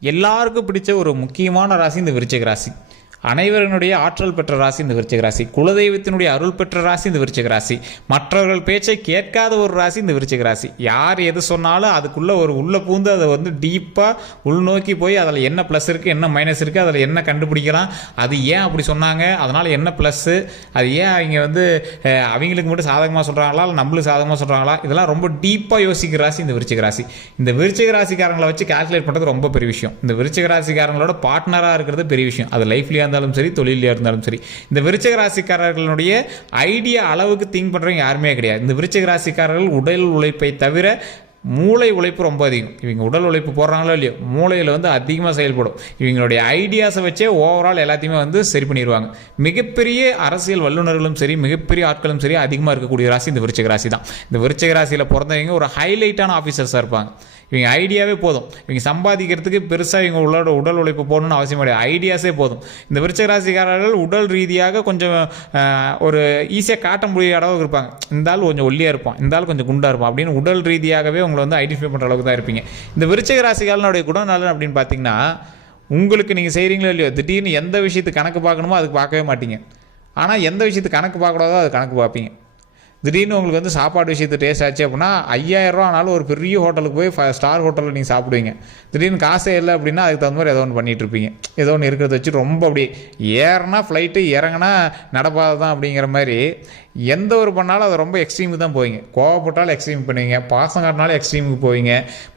எல்லாருக்கும் பிடிச்ச ஒரு முக்கியமான ராசி இந்த விருச்சிக ராசி. அனைவருடைய ஆற்றல் பெற்ற ராசி இந்த விருச்சிக ராசி. குலதெய்வத்தினுடைய அருள் பெற்ற ராசி இந்த விருச்சிக ராசி. மற்றவர்கள் பேச்சை கேட்காத ஒரு ராசி இந்த விருச்சிக ராசி. யார் எது சொன்னாலும் அதுக்குள்ள ஒரு உள்ள பூந்து அதை வந்து டீப்பாக உள்நோக்கி போய் அதில் என்ன ப்ளஸ் இருக்குது என்ன மைனஸ் இருக்குது அதில் என்ன கண்டுபிடிக்கலாம். அது ஏன் அப்படி சொன்னாங்க? அதனால் என்ன ப்ளஸ்ஸு அது ஏன் அவங்க வந்து அவங்களுக்கு மட்டும் சாதகமாக சொல்கிறாங்களா இல்லை நம்மளுக்கு சாதகமாக சொல்கிறாங்களா இதெல்லாம் ரொம்ப டீப்பாக யோசிக்கிற ராசி இந்த விருச்சிக ராசி. இந்த விருச்சிக ராசிக்காரங்களை வச்சு கால்குலேட் பண்ணுறது ரொம்ப பெரிய விஷயம். இந்த விருச்சிக ராசிக்காரங்களோட பார்ட்னராக இருக்கிறது பெரிய விஷயம். அது லைஃப்லேயே இருந்தாலும் சரி தொழிலையாக இருந்தாலும் சரி. இந்த விருச்சக ராசிக்காரர்களுடைய ஐடியா அளவுக்கு திங்க் பண்ணுறவங்க யாருமே கிடையாது. இந்த விருச்சக ராசிக்காரர்கள் உடல் உழைப்பை தவிர மூளை உழைப்பு ரொம்ப அதிகம். இவங்க உடல் உழைப்பு போடுறாங்களோ இல்லையோ மூளையில் வந்து அதிகமாக செயல்படும். இவங்களுடைய ஐடியாஸை வச்சே ஓவரால் எல்லாத்தையுமே வந்து சரி பண்ணிடுவாங்க. மிகப்பெரிய அரசியல் வல்லுநர்களும் சரி மிகப்பெரிய ஆட்களும் சரி அதிகமாக இருக்கக்கூடிய ராசி இந்த விருச்சக ராசி தான் இந்த விருச்சக ராசியில் பிறந்தவங்க ஒரு ஹைலைட்டான ஆஃபீஸர்ஸாக இருப்பாங்க. இவங்க ஐடியாவே போதும். இவங்க சம்பாதிக்கிறதுக்கு பெருசாக இவங்க உள்ளோட உடல் உழைப்பு போடணும்னு அவசியம் கிடையாது. ஐடியாஸே போதும். இந்த விருச்சிக ராசிக்காரர்கள் உடல் ரீதியாக கொஞ்சம் ஒரு ஈஸியாக காட்ட முடியாத அளவுக்கு இருப்பாங்க. இந்த ஆள் கொஞ்சம் ஒல்லியாக இருப்பான். இந்த ஆள் கொஞ்சம் குண்டாக இருப்பான் அப்படின்னு உடல் ரீதியாகவே உங்களை வந்து ஐடென்டிஃபை பண்ணுற அளவுக்கு தான் இருப்பீங்க. இந்த விருச்சிக ராசிக்காரனுடைய குணநலன் அப்படின்னு பார்த்தீங்கன்னா உங்களுக்கு நீங்கள் செய்கிறீங்களோ இல்லையோ திடீர்னு எந்த விஷயத்துக்கு கணக்கு பார்க்கணுமோ அதுக்கு பார்க்கவே மாட்டீங்க. ஆனால் எந்த விஷயத்துக்கு கணக்கு பார்க்கக்கூடாதோ அது கணக்கு பார்ப்பீங்க. திடீர்னு உங்களுக்கு வந்து சாப்பாடு விஷயத்து டேஸ்ட் ஆச்சு அப்படின்னா ஐயாயிரரூவா ஆனாலும் ஒரு பெரிய ஹோட்டலுக்கு போய் ஃபைவ் ஸ்டார் ஹோட்டலில் நீங்கள் சாப்பிடுவீங்க. திடீர்னு காசே இல்லை அப்படின்னா அதுக்கு தகுந்த மாதிரி ஏதோ ஒன்று பண்ணிகிட்ருப்பீங்க ஏதோ ஒன்று இருக்கிறத வச்சு ரொம்ப அப்படி ஏறினா ஃப்ளைட்டு இறங்கினா நடப்பாது தான் அப்படிங்கிற மாதிரி எந்த ஒரு பண்ணாலும் அதை ரொம்ப எக்ஸ்ட்ரீமுக்கு தான் போவீங்க. கோவப்பட்டாலும் எக்ஸ்ட்ரீம் பண்ணுவீங்க. பாசம் காட்டினாலும் எக்ஸ்ட்ரீமுக்கு போவீங்க.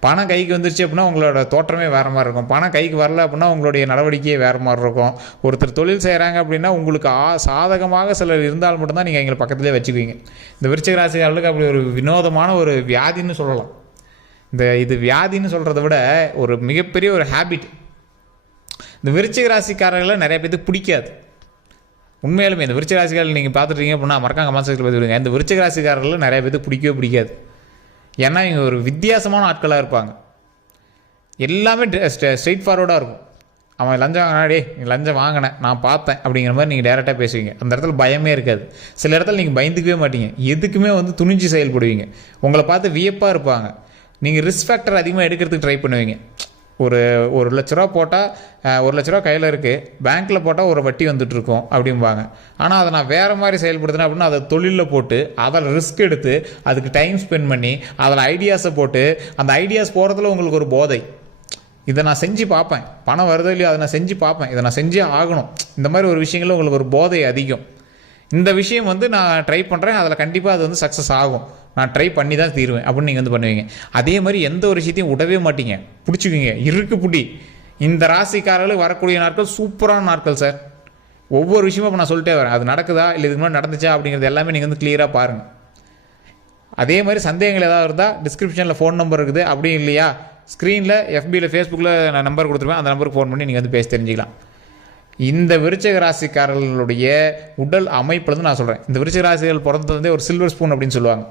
பணம் கைக்கு வந்துருச்சு அப்படின்னா உங்களோட தோற்றமே வேறு மாதிரி இருக்கும். பணம் கைக்கு வரல அப்படின்னா உங்களுடைய நடவடிக்கையே வேறு மாதிரி இருக்கும். ஒருத்தர் தொழில் செய்கிறாங்க அப்படின்னா உங்களுக்கு ஆ சாதகமாக சிலர் இருந்தால் மட்டும்தான் நீங்கள் எங்களை பக்கத்துலேயே வச்சுக்குவீங்க. இந்த விருச்சிக ராசிக்காரர்களுக்கு அப்படி ஒரு வினோதமான ஒரு வியாதின்னு சொல்லலாம். இந்த இது வியாதின்னு சொல்கிறத விட ஒரு மிகப்பெரிய ஒரு ஹேபிட் இந்த விருச்சிக ராசிக்காரர்களை நிறைய பேருக்கு பிடிக்காது. உண்மையாலுமே இந்த விருச்ச ராசிக்காரர்கள் நீங்கள் பார்த்துட்டீங்க அப்படின்னா மறக்காம கமெண்ட் செக்ஷனில் பார்த்து இந்த விருச்ச ராசிக்காரர்கள் நிறைய பேருக்கு பிடிக்கவே பிடிக்காது. ஏன்னா இவங்க ஒரு வித்தியாசமான ஆட்களாக இருப்பாங்க. எல்லாமே ஸ்ட்ரெயிட் ஃபார்வர்டாக இருக்கும். அவன் லஞ்சம் வாங்கினா நீ லஞ்சம் வாங்கினேன் நான் பார்த்தேன் அப்படிங்கிற மாதிரி நீங்கள் டேரெக்டாக பேசுவீங்க. அந்த இடத்துல பயமே இருக்காது. சில இடத்துல நீங்கள் பயந்துக்கவே மாட்டீங்க. எதுக்குமே வந்து துணிஞ்சு செயல்படுவீங்க. உங்களை பார்த்து வியப்பாக இருப்பாங்க. நீங்கள் ரிஸ்க் ஃபேக்டர் அதிகமாக எடுக்கிறதுக்கு ட்ரை பண்ணுவீங்க. ஒரு ஒரு லட்ச ரூபா போட்டால் ஒரு லட்ச ரூபா கையில் இருக்குது பேங்க்கில் போட்டால் ஒரு வட்டி வந்துட்டுருக்கோம் அப்படிம்பாங்க. ஆனால் அதை நான் வேறு மாதிரி செயல்படுத்தினேன் அப்படின்னா அதை தொழிலில் போட்டு அதில் ரிஸ்க் எடுத்து அதுக்கு டைம் ஸ்பெண்ட் பண்ணி அதில் ஐடியாஸை போட்டு அந்த ஐடியாஸ் போகிறதுல உங்களுக்கு ஒரு போதை. இதை நான் செஞ்சு பார்ப்பேன். பணம் வருதோ இல்லையோ அதை நான் செஞ்சு பார்ப்பேன். இதை நான் செஞ்சே ஆகணும். இந்த மாதிரி ஒரு விஷயங்களும் உங்களுக்கு ஒரு போதை அதிகம். இந்த விஷயம் வந்து நான் ட்ரை பண்ணுறேன் அதில் கண்டிப்பாக அது வந்து சக்ஸஸ் ஆகும். நான் ட்ரை பண்ணி தான் தீருவேன் அப்படின்னு நீங்கள் வந்து பண்ணுவீங்க. அதே மாதிரி எந்த ஒரு விஷயத்தையும் விடவே மாட்டீங்க. பிடிச்சிக்குங்க. இருக்கு பிடி. இந்த ராசிக்காரர்களுக்கு வரக்கூடிய நாட்கள் சூப்பரான நாட்கள் சார் ஒவ்வொரு விஷயமும் இப்போ நான் சொல்லிட்டே வரேன். அது நடக்குதா இல்லை இதுக்கு முன்னாடி நடந்துச்சா அப்படிங்கிறது எல்லாமே நீங்கள் வந்து கிளியராக பாருங்கள் அதே மாதிரி சந்தேகங்கள் ஏதாவது இருந்தால் டிஸ்கிரிப்ஷனில் ஃபோன் நம்பர் இருக்குது. அப்படியும் இல்லையா? ஸ்க்ரீனில் எஃபியில் ஃபேஸ்புக்கில் நான் நம்பர் கொடுத்துருவேன். அந்த நம்பருக்கு ஃபோன் பண்ணி நீங்கள் வந்து பேசி தெரிஞ்சுக்கலாம். இந்த விருச்சக ராசிக்காரர்களுடைய உடல் அமைப்புல நான் சொல்கிறேன் இந்த விருச்சக ராசிகள் பிறந்தது வந்து ஒரு சில்வர் ஸ்பூன் அப்படின்னு சொல்லுவாங்க.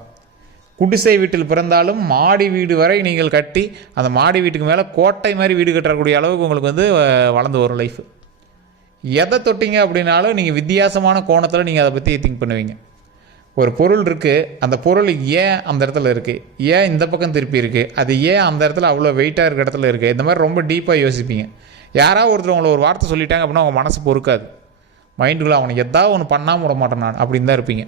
குடிசை வீட்டில் பிறந்தாலும் மாடி வீடு வரை நீங்கள் கட்டி அந்த மாடி வீட்டுக்கு மேலே கோட்டை மாதிரி வீடு கட்டக்கூடிய அளவுக்கு உங்களுக்கு வந்து வளர்ந்து வரும் லைஃப் எதை தொட்டிங்க அப்படின்னாலும் நீங்கள் வித்தியாசமான கோணத்தில் நீங்கள் அதை பற்றி திங்க் பண்ணுவீங்க. ஒரு பொருள் இருக்குது அந்த பொருள் ஏன் அந்த இடத்துல இருக்குது ஏன் இந்த பக்கம் திருப்பி இருக்குது அது ஏன் அந்த இடத்துல அவ்வளோ வெயிட்டாக இருக்கிற இடத்துல இருக்குது இந்த மாதிரி ரொம்ப டீப்பாக யோசிப்பீங்க. யாராவது ஒருத்தர் உங்களை ஒரு வார்த்தை சொல்லிட்டாங்க அப்படின்னா அவங்க மனசு பொறுக்காது. மைண்டுக்குள்ளே அவனை எதாவது ஒன்று பண்ணாமல் விட மாட்டேன் நான். அப்படின்னு தான் இருப்பீங்க.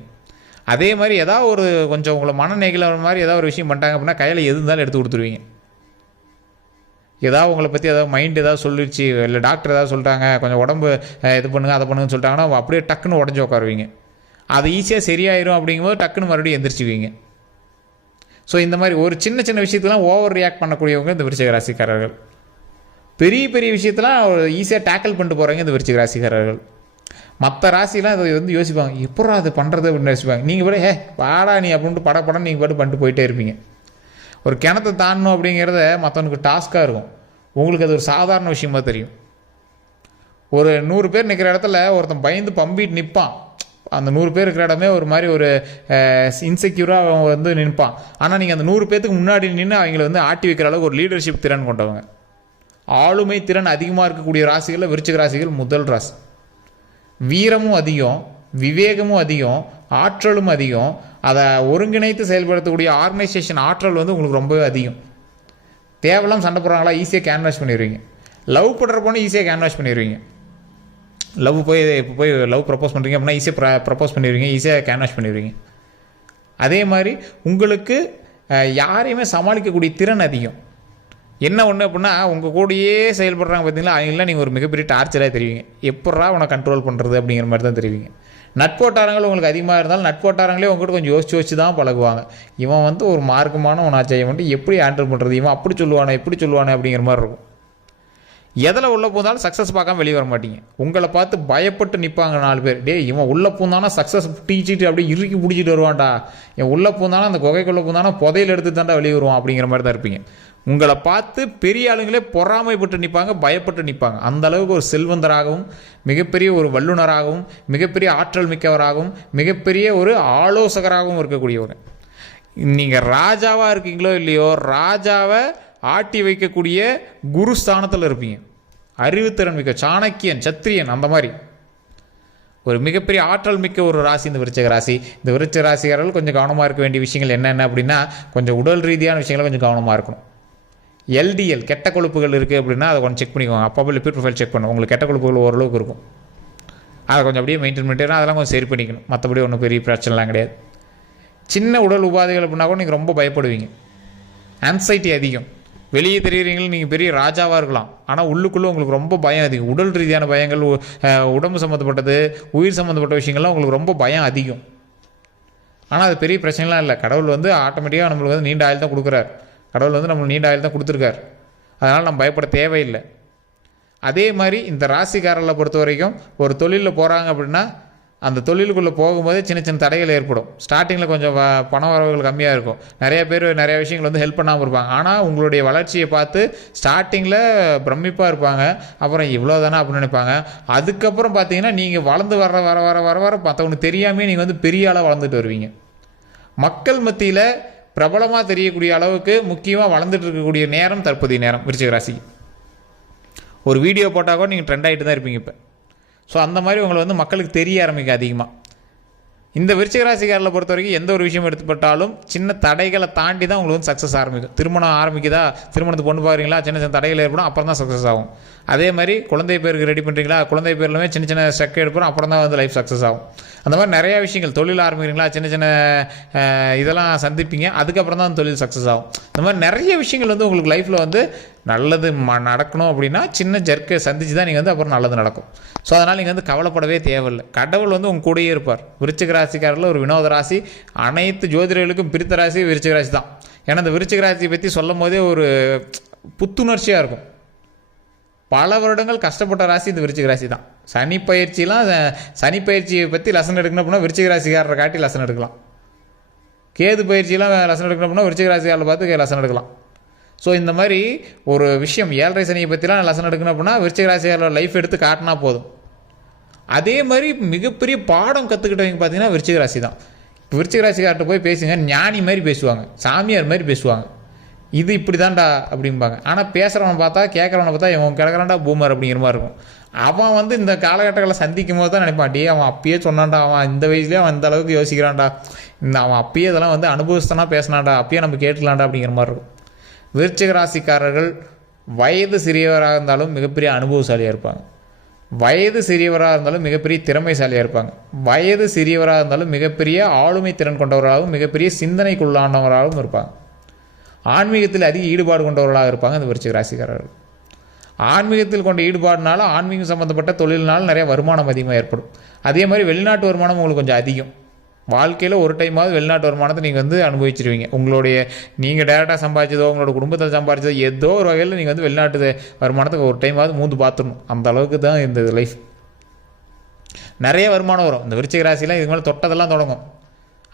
அதே மாதிரி ஏதாவது ஒரு கொஞ்சம் உங்களை மன நெகிழ மாதிரி ஏதாவது ஒரு விஷயம் பண்ணிட்டாங்க அப்படின்னா கையில் எது இருந்தாலும் எடுத்து கொடுத்துருவீங்க. ஏதாவது உங்களை பற்றி ஏதாவது மைண்ட் ஏதாவது சொல்லிடுச்சு இல்லை டாக்டர் ஏதாவது சொல்லிட்டாங்க கொஞ்சம் உடம்பு இது பண்ணுங்க அதை பண்ணுங்கன்னு சொல்லிட்டாங்கன்னா அப்படியே டக்குன்னு உடஞ்சி உட்காருவீங்க. அது ஈஸியாக சரியாயிரும் அப்படிங்கும்போது டக்குன்னு மறுபடியும் எந்திரிச்சுக்குவீங்க. ஸோ இந்த மாதிரி ஒரு சின்ன சின்ன விஷயத்தெல்லாம் ஓவர் ரியாக்ட் பண்ணக்கூடியவங்க இந்த விருச்சிக ராசிக்காரர்கள். பெரிய பெரிய விஷயத்தெல்லாம் ஈஸியாக டேக்கிள் பண்ணிட்டு போகிறவங்க இந்த விருச்சிக ராசிக்காரர்கள். மற்ற ராசிலாம் அதை வந்து யோசிப்பாங்க எப்படா அது பண்ணுறது அப்படின்னு யோசிப்பாங்க. நீங்கள் கூட ஹே வாடா நீ அப்படின்ட்டு பட படம் நீங்கள் பாட்டு பண்ணிட்டு போயிட்டே இருப்பீங்க. ஒரு கிணத்தை தாண்டணும் அப்படிங்கிறத மற்றவனுக்கு டாஸ்க்காக இருக்கும். உங்களுக்கு அது ஒரு சாதாரண விஷயமா தெரியும். ஒரு நூறு பேர் நிற்கிற இடத்துல ஒருத்தன் பயந்து பம்பிட்டு நிற்பான் அந்த நூறு பேர் இருக்கிற இடமே ஒரு மாதிரி ஒரு இன்செக்யூராக அவன் வந்து நிற்பான் ஆனால் நீங்கள் அந்த நூறு பேத்துக்கு முன்னாடி நின்று அவங்கள வந்து ஆட்டி வைக்கிற அளவுக்கு ஒரு லீடர்ஷிப் திறன் கொண்டவங்க. ஆளுமை திறன் அதிகமாக இருக்கக்கூடிய ராசிகளில் விருச்சிக ராசிகள் முதல் ராசி. வீரமும் அதிகம் விவேகமும் அதிகம் ஆற்றலும் அதிகம். அதை ஒருங்கிணைத்து செயல்படுத்தக்கூடிய ஆர்கனைசேஷன் ஆற்றல் வந்து உங்களுக்கு ரொம்பவே அதிகம். தேவையில்லாம சண்டை போடுறாங்களா ஈஸியாக கேன்வாஷ் பண்ணிடுவீங்க. லவ் பண்ணுற பொண்ணு ஈஸியாக கேன்வாஷ் பண்ணிடுவீங்க. லவ் போய் இப்போ போய் லவ் ப்ரப்போஸ் பண்ணுறீங்க அப்படின்னா ஈஸியாக ப்ரப்போஸ் பண்ணிடுவீங்க ஈஸியாக கேன்வாஷ் பண்ணிடுவீங்க. அதே மாதிரி உங்களுக்கு யாரையுமே சமாளிக்கக்கூடிய திறன் அதிகம். என்ன ஒன்று அப்படின்னா உங்கள் கூடயே செயல்படுறாங்க பார்த்தீங்களா? அவங்களாம் நீங்கள் ஒரு மிகப்பெரிய டார்ச்சராக தெரிவிங்க. எப்பட்றா உன்னை கண்ட்ரோல் பண்ணுறது அப்படிங்கிற மாதிரி தான் தெரிவிங்க. நட்போட்டாரங்கள் உங்களுக்கு அதிகமாக இருந்தாலும் நட்போட்டாரங்களே உங்கள்கிட்ட கொஞ்சம் யோசிச்சு யோசிச்சு தான் பழகுவாங்க. இவன் வந்து ஒரு மார்க்கமான உனாச்சாயம் வந்துட்டு எப்படி ஹேண்டில் பண்ணுறது இவன் அப்படி சொல்லுவானே எப்படி சொல்லுவானே அப்படிங்கிற மாதிரி இருக்கும். எதில் உள்ளே போந்தாலும் சக்ஸஸ் பார்க்காம வெளியே வர மாட்டீங்க. உங்களை பார்த்து பயப்பட்டு நிற்பாங்க நாலு பேர். டேய் இவன் உள்ளே பூந்தானா சக்ஸஸ் டீச்சிட்டு அப்படியே இறுக்கி பிடிச்சிட்டு வருவான்டா. இவன் உள்ளே பூந்தானா அந்த குகைக்குள்ளே பூந்தானா புதையில எடுத்து தாண்டா வெளியே வருவான் அப்படிங்கிற மாதிரி தான் இருப்பீங்க. உங்களை பார்த்து பெரிய ஆளுங்களே பொறாமைப்பட்டு நிற்பாங்க பயப்பட்டு நிற்பாங்க அந்த அளவுக்கு ஒரு செல்வந்தராகவும் மிகப்பெரிய ஒரு வல்லுனராகவும் மிகப்பெரிய ஆற்றல் மிக்கவராகவும் மிகப்பெரிய ஒரு ஆலோசகராகவும் இருக்கக்கூடியவங்க நீங்கள் ராஜாவாக இருக்கீங்களோ இல்லையோ ராஜாவை ஆட்டி வைக்கக்கூடிய குரு ஸ்தானத்தில் இருப்பீங்க. அறிவுத்திறன் மிக்க சாணக்கியன் சத்திரியன் அந்த மாதிரி. ஒரு மிகப்பெரிய ஆற்றல் மிக்க ஒரு ராசி இந்த விருச்சக ராசி. இந்த விருச்ச ராசிக்காரர்கள் கொஞ்சம் கவனமாக இருக்க வேண்டிய விஷயங்கள் என்னென்ன அப்படின்னா கொஞ்சம் உடல் ரீதியான விஷயங்களை கொஞ்சம் கவனமாக இருக்கணும். எல்டிஎல் கெட்ட கொழுப்புகள் இருக்குது அப்படின்னா அதை கொஞ்சம் செக் பண்ணிக்கோங்க. அப்பப்போ லிப்பிட் ப்ரொஃபைல் செக் பண்ணும் உங்களுக்கு கெட்ட கொழுப்புகள் ஓரளவுக்கு இருக்கும். அதை கொஞ்சம் அப்படியே மெயின்டைன் பண்ணிட்டு அதெல்லாம் கொஞ்சம் சரி பண்ணிக்கணும். மற்றபடி ஒன்றும் பெரிய பிரச்சனைலாம் கிடையாது. சின்ன உடல் உபாதைகள் அப்படின்னா கூட நீங்கள் ரொம்ப பயப்படுவீங்க. ஆன்சைட்டி அதிகம். வெளியே தெரியுறீங்களும் நீங்கள் பெரிய ராஜாவாக இருக்கலாம். ஆனால் உள்ளுக்குள்ளே உங்களுக்கு ரொம்ப பயம் அதிகம். உடல் ரீதியான பயங்கள் உ- உடம்பு சம்மந்தப்பட்டது உயிர் சம்மந்தப்பட்ட விஷயங்கள்லாம் உங்களுக்கு ரொம்ப பயம் அதிகம். ஆனால் அது பெரிய பிரச்சனைலாம் இல்லை. கடவுள் வந்து ஆட்டோமேட்டிக்காக நம்மளுக்கு வந்து நீண்ட ஆயுள் தான் கொடுக்குறாரு. கடவுள் வந்து நம்மளுக்கு நீண்ட ஆயுள் தான் கொடுத்துருக்காரு. அதனால் நம்ம பயப்பட தேவையில்லை. அதே மாதிரி இந்த ராசிக்காரர்களை பொறுத்த வரைக்கும் ஒரு தொழிலில் போகிறாங்க அப்படின்னா அந்த தொழிலுக்குள்ளே போகும்போதே சின்ன சின்ன தடைகள் ஏற்படும். ஸ்டார்டிங்கில் கொஞ்சம் பண வரவுகள் கம்மியாக இருக்கும். நிறைய பேர் நிறைய விஷயங்கள் வந்து ஹெல்ப் பண்ணாமல் இருப்பாங்க. ஆனால் உங்களுடைய வளர்ச்சியை பார்த்து ஸ்டார்டிங்கில் பிரமிப்பாக இருப்பாங்க. அப்புறம் இவ்வளோ தானே அப்படின்னு நினைப்பாங்க. அதுக்கப்புறம் பார்த்தீங்கன்னா நீங்கள் வளர்ந்து வர வர வர வர வர மற்றவங்களுக்கு தெரியாமே நீங்கள் வந்து பெரிய ஆளாக வளர்ந்துட்டு வருவீங்க. மக்கள் மத்தியில் பிரபலமாக தெரியக்கூடிய அளவுக்கு முக்கியமாக வளர்ந்துட்டு இருக்கக்கூடிய நேரம் தற்போதைய நேரம் விருச்சிக ராசி. ஒரு வீடியோ போட்டால் கூட நீங்கள் ட்ரெண்ட் ஆகிட்டு தான் இருப்பீங்க இப்போ. ஸோ அந்த மாதிரி உங்களை வந்து மக்களுக்கு தெரிய ஆரம்பிக்கும் அதிகமாக இந்த விருச்சிக ராசிக்காரில் பொறுத்த வரைக்கும் எந்த ஒரு விஷயம் எடுத்துப்பட்டாலும் சின்ன தடைகளை தாண்டி தான் உங்களுக்கு வந்து சக்ஸஸ் ஆரம்பிக்கும். திருமணம் ஆரம்பிக்குதா? திருமணத்துக்கு பொண்ணு பார்க்குறீங்களா? சின்ன சின்ன தடைகள் ஏற்படும் அப்புறம் தான் சக்ஸஸ் ஆகும். அதே மாதிரி குழந்தை பேருக்கு ரெடி பண்ணுறீங்களா குழந்தை பேர்லுமே சின்ன சின்ன ஸ்டெக் எடுப்போம் அப்புறம் தான் வந்து லைஃப் சக்ஸஸ் ஆகும். அந்த மாதிரி நிறையா விஷயங்கள் தொழில் ஆரம்பிக்கிறீங்களா? சின்ன சின்ன இதெல்லாம் சந்திப்பீங்க அதுக்கப்புறம் தான் தொழில் சக்ஸஸ் ஆகும். இந்த மாதிரி நிறைய விஷயங்கள் வந்து உங்களுக்கு லைஃப்பில் வந்து நல்லது ம நடக்கணும் அப்படின்னா சின்ன ஜர்க்கை சந்திச்சு தான் நீங்கள் வந்து அப்புறம் நல்லது நடக்கும். ஸோ அதனால் நீங்கள் வந்து கவலைப்படவே தேவையில்லை. கடவுள் வந்து உங்கள் கூடயே இருப்பார். விருச்சிக ராசிக்காரில் ஒரு வினோத ராசி அனைத்து ஜோதிடர்களுக்கும் பிரித்த ராசி விருச்சிக ராசி தான். ஏன்னா இந்த விருச்சிக ராசியை பற்றி சொல்லும் போதே ஒரு புத்துணர்ச்சியாக இருக்கும். பல வருடங்கள் கஷ்டப்பட்ட ராசி இந்த விருச்சிக ராசி தான். சனி பயிற்சிலாம் சனி பயிற்சியை பற்றி லெசன் எடுக்கணும் அப்படின்னா விருச்சிக ராசிக்காரரை காட்டி லெசன் எடுக்கலாம். கேது பயிற்சியெலாம் லெசன் எடுக்கணும் அப்படின்னா விருச்சிக ராசிக்காரில் பார்த்து லெசன் எடுக்கலாம். ஸோ இந்த மாதிரி ஒரு விஷயம் ஏழரை சனியை பற்றிலாம் லெசன் எடுக்கணும் அப்படின்னா விருச்சிகராசியாரோட லைஃப் எடுத்து காட்டினா போதும். அதே மாதிரி மிகப்பெரிய பாடம் கற்றுக்கிட்டவங்க பார்த்தீங்கன்னா விருச்சிகராசி தான் விருச்சிகராசிக்கார்ட்ட போய் பேசுங்க ஞானி மாதிரி பேசுவாங்க சாமியார் மாதிரி பேசுவாங்க. இது இப்படி தான்டா அப்படிம்பாங்க. ஆனால் பேசுகிறவனை பார்த்தா கேட்குறவனை பார்த்தா இவன் கிடக்கிறான்டா பூமர் அப்படிங்கிற மாதிரி இருக்கும். அவன் வந்து இந்த காலகட்டங்களை சந்திக்கும் போது தான் நினைப்பான் டே அவன் அப்பயே சொன்னான்டா அவன் இந்த வயசுலேயே அவன் இந்த அளவுக்கு யோசிக்கிறான்டா. இந்த அவன் அப்பயே இதெல்லாம் வந்து அனுபவிச்சுனா பேசினான்டா அப்பயே நம்ம கேட்டுக்கலாம்டா அப்படிங்கிற மாதிரி இருக்கும். விருச்சிக ராசிக்காரர்கள் வயது சிறியவராக இருந்தாலும் மிகப்பெரிய அனுபவசாலியாக இருப்பாங்க. வயது சிறியவராக இருந்தாலும் மிகப்பெரிய திறமைசாலியாக இருப்பாங்க. வயது சிறியவராக இருந்தாலும் மிகப்பெரிய ஆளுமை திறன் கொண்டவராகவும் மிகப்பெரிய சிந்தனைக்குள்ளானவராகவும் இருப்பாங்க. ஆன்மீகத்தில் அதிக ஈடுபாடு கொண்டவர்களாக இருப்பாங்க இந்த விருச்சிக ராசிக்காரர்கள். ஆன்மீகத்தில் கொண்ட ஈடுபாடுனால ஆன்மீகம் சம்மந்தப்பட்ட தொழில்னால நிறைய வருமானம் அதிகமாக ஏற்படும். அதே மாதிரி வெளிநாட்டு வருமானம் உங்களுக்கு கொஞ்சம் அதிகம். வாழ்க்கையில் ஒரு டைமாவது வெளிநாட்டு வருமானத்தை நீங்கள் வந்து அனுபவிச்சிருவீங்க. உங்களுடைய நீங்கள் டேரெக்டாக சம்பாதிச்சதோ உங்களோட குடும்பத்தில் சம்பாதிச்சதோ ஏதோ ஒரு வகையில் நீங்கள் வந்து வெளிநாட்டு வருமானத்துக்கு ஒரு டைமாவது மூந்து பார்த்துடணும். அந்த அளவுக்கு தான் இந்த லைஃப் நிறைய வருமானம் வரும். இந்த விருச்சிக ராசிலாம் இதுக்கு மேலே தொட்டதெல்லாம் தொடங்கும்.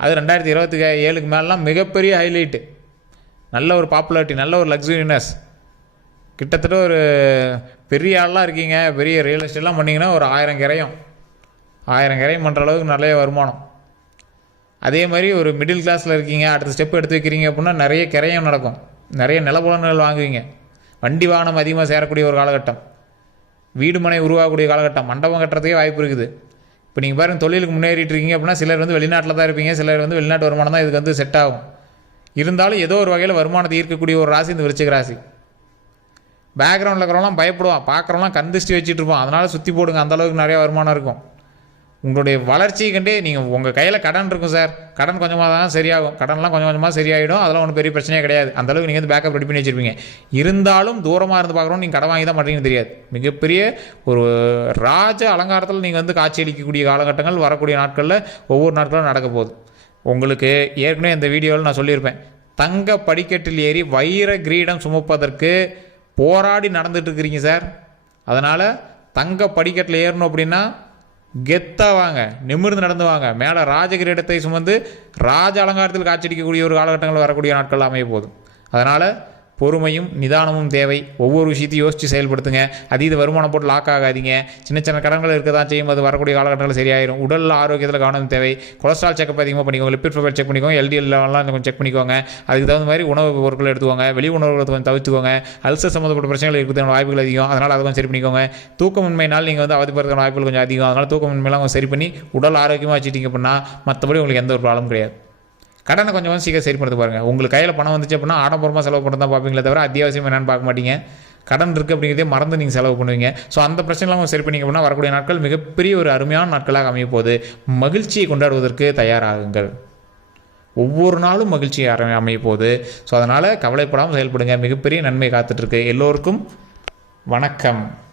அது ரெண்டாயிரத்தி இருபத்தி ஏழுக்கு மேலாம் மிகப்பெரிய ஹைலைட்டு நல்ல ஒரு பாப்புலாரிட்டி நல்ல ஒரு லக்ஸுரினஸ் கிட்டத்தட்ட ஒரு பெரிய ஆள்லாம் இருக்கீங்க. பெரிய ரியல் எஸ்டேட்லாம் பண்ணிங்கன்னா ஒரு ஆயிரம் கிரையும். ஆயிரம் கிரையும் பண்ணுற அளவுக்கு நிறைய வருமானம். அதே மாதிரி ஒரு மிடில் கிளாஸில் இருக்கீங்க அடுத்த ஸ்டெப் எடுத்து வைக்கிறீங்க அப்படின்னா நிறைய கிரையம் நடக்கும். நிறைய நிலப்புலன்கள் வாங்குவீங்க. வண்டி வாகனம் அதிகமாக சேரக்கூடிய ஒரு காலகட்டம். வீடு மனை உருவாகக்கூடிய காலகட்டம். மண்டபம் கட்டுறதுக்கே வாய்ப்பு இருக்குது. இப்போ நீங்கள் பாருங்கள் தொழிலுக்கு முன்னேறிட்டு இருக்கீங்க அப்படின்னா சிலர் வந்து வெளிநாட்டில் தான் இருப்பீங்க சிலர் வந்து வெளிநாட்டு வருமானம் தான் இதுக்கு வந்து செட் ஆகும். இருந்தாலும் ஏதோ ஒரு வகையில் வருமானத்தை ஈர்க்கக்கூடிய ஒரு ராசி இந்த விருச்சிக ராசி. பேக்ரவுண்டில் இருக்கிறவங்களாம் பயப்படுவான். பார்க்குறவங்களாம் கந்திஷ்டி வச்சுட்டு இருப்பான். அதனால் சுற்றி போடுங்க அந்தளவுக்கு நிறையா வருமானம் இருக்கும். உங்களுடைய வளர்ச்சியை கண்டே நீங்கள் உங்கள் கையில் கடன் இருக்கும் சார். கடன் கொஞ்சமாக தான் சரியாகும். கடன்லாம் கொஞ்சம் கொஞ்சமாக சரியாயிடும். அதெல்லாம் ஒன்றும் பெரிய பிரச்சனையே கிடையாது. அந்த அளவுக்கு நீங்கள் வந்து பேக்கப் ரெடி பண்ணி வச்சுருப்பீங்க. இருந்தாலும் தூரமாக இருந்து பார்க்குறோம் நீங்கள் கடன் வாங்கி தான் மாட்டீங்கன்னு தெரியாது. மிகப்பெரிய ஒரு ராஜ அலங்காரத்தில் நீங்கள் வந்து காட்சி அளிக்கக்கூடிய காலகட்டங்கள் வரக்கூடிய நாட்களில் ஒவ்வொரு நாட்களும் நடக்க போகுது. உங்களுக்கு ஏற்கனவே இந்த வீடியோவில் நான் சொல்லியிருப்பேன். தங்க படிக்கட்டில் ஏறி வைர கிரீடம் சுமப்பதற்கு போராடி நடந்துட்டு இருக்கிறீங்க சார். அதனால் தங்க படிக்கட்டில் ஏறணும் அப்படின்னா கெத்தாக வாங்க நிமிர்ந்து நடந்து வாங்க. மேலே ராஜகிரீடத்தை சுமந்து ராஜ அலங்காரத்தில் காட்சியடிக்கக்கூடிய ஒரு காலகட்டங்கள் வரக்கூடிய நாட்கள் அமைய போதும். அதனால் பொறுமையும் நிதானமும் தேவை. ஒவ்வொரு விஷயத்தையும் யோசித்து செயல்படுத்துங்க. அதீத வருமானம் போட்டு லாக் ஆகாதீங்க. சின்ன சின்ன கடன்கள் இருக்க தான் செய்யும். அது வரக்கூடிய காலகட்டங்கள் சரியாயிரும். உடல் ஆரோக்கியத்தில் கவனம் தேவை. கொலஸ்ட்ரால் செக்அப் அதிகமாக பண்ணிக்கோங்க. லிப்பிட் ப்ரொஃபைல் செக் பண்ணிக்கோங்க. எல்டிஎல் லெவல்லாம் கொஞ்சம் செக் பண்ணிக்கோங்க. அதுக்கு தகுந்த மாதிரி உணவு பொருட்கள் எடுத்துக்கோங்க. வெளி உணவுகளை கொஞ்சம் தவிர்த்துக்கோங்க. அல்சர் சம்மந்தப்பட்ட பிரச்சனைகள் இருக்கிறதுக்கான வாய்ப்புகள் அதிகம். அதனால் அதை கொஞ்சம் சரி பண்ணிக்கோங்க. தூக்கமின்மையினால் நீங்கள் வந்து அவதிப்படுறதுக்கான வாய்ப்புகள் கொஞ்சம் அதிகம். அதனால் தூக்கமின்மையெல்லாம் கொஞ்சம் சரி பண்ணி உடல் ஆரோக்கியமாக வச்சுட்டீங்க அப்படின்னா மற்றபடி உங்களுக்கு எந்த ஒரு ப்ராப்ளம் கிடையாது. கடனை கொஞ்சம் சீக்கிரம் சரி பண்ணுறது பாருங்கள் உங்களுக்கு கையில் பணம் வந்துச்சு அப்படின்னா ஆடம்பரமாக செலவு பண்ண தான் பார்ப்பீங்களே தவிர அத்தியாவசியம் என்னென்னு பார்க்க மாட்டீங்க. கடன் இருக்குது அப்படிங்கிறதே மறந்து நீங்கள் செலவு பண்ணுவீங்க. ஸோ அந்த பிரச்சனைலாம் சரி பண்ணிங்க அப்படின்னா வரக்கூடிய நாட்கள் மிகப்பெரிய ஒரு அருமையான நாட்களாக அமைய போகுது. மகிழ்ச்சியை கொண்டாடுவதற்கு தயாராகுங்கள். ஒவ்வொரு நாளும் மகிழ்ச்சி அர- அமைய போகுது. ஸோ அதனால் கவலைப்படாமல் செயல்படுங்க. மிகப்பெரிய நன்மை காத்துட்ருக்கு எல்லோருக்கும் வணக்கம்.